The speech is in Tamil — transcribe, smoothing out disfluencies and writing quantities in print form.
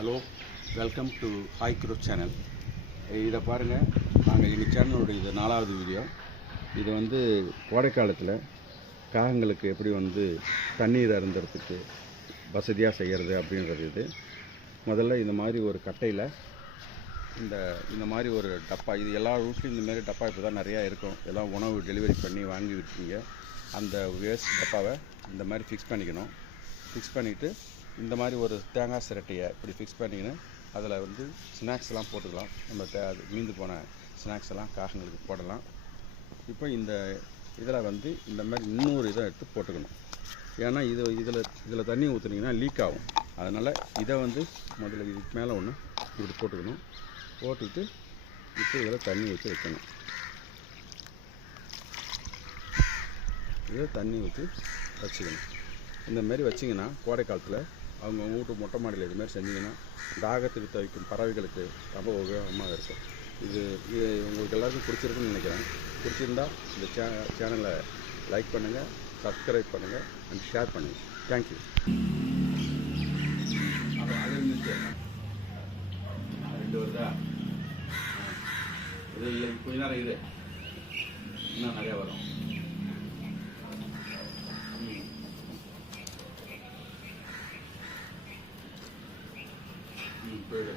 Hello, welcome to Hygro channel. இதை பாருங்கள், நாங்கள் எங்கள் சேனலோட இது 4வது வீடியோ. இது வந்து கோடை காலத்தில் காகங்களுக்கு எப்படி வந்து தண்ணீர் அருந்துறதுக்கு வசதியாக செய்கிறது அப்படின்றது. இது முதல்ல இந்த மாதிரி ஒரு கட்டையில் இந்த மாதிரி ஒரு டப்பா, இது எல்லா வீட்லையும் இந்தமாரி டப்பா இப்போ தான் நிறையா இருக்கும். எல்லாம் உணவு டெலிவரி பண்ணி வாங்கி விட்டுருங்க. அந்த வேஸ்ட் டப்பாவை இந்த மாதிரி ஃபிக்ஸ் பண்ணிக்கணும். ஃபிக்ஸ் பண்ணிவிட்டு இந்த மாதிரி ஒரு தேங்காய் சிரட்டையை இப்படி ஃபிக்ஸ் பண்ணிக்கின்னு அதில் வந்து ஸ்நாக்ஸ்லாம் போட்டுக்கலாம். நம்ம மீந்து போன ஸ்நாக்ஸ் எல்லாம் காகங்களுக்கு போடலாம். இப்போ இதில் வந்து இந்த மாதிரி இன்னொரு இதை எடுத்து போட்டுக்கணும். ஏன்னா இதில் தண்ணி ஊற்றுனீங்கன்னா லீக் ஆகும். அதனால் இதை வந்து முதல்ல இதுக்கு மேலே ஒன்று இப்படி போட்டுக்கணும். போட்டுக்கிட்டு இப்போ இதில் தண்ணி ஊற்றி வைக்கணும். இதில் தண்ணி ஊற்றி வச்சுக்கணும். இந்தமாரி வச்சிங்கன்னா கோடை காலத்தில் அவங்க வீட்டு மொட்டை மாடியில் இதுமாரி செஞ்சிங்கன்னா தாகத்துக்கு தவிக்கும் பறவைகளுக்கு ரொம்ப உபயோகமாக இருக்கும். இது உங்களுக்கு எல்லாருக்கும் பிடிச்சிருக்குன்னு நினைக்கிறேன். பிடிச்சிருந்தா இந்த சேனலை லைக் பண்ணுங்கள், சப்ஸ்கிரைப் பண்ணுங்கள் அண்ட் ஷேர் பண்ணுங்கள். தேங்க்யூ. ரெண்டு வருதா? இது இல்லை, கொஞ்ச நேரம் இது இன்னும் நிறையா வரும். Good.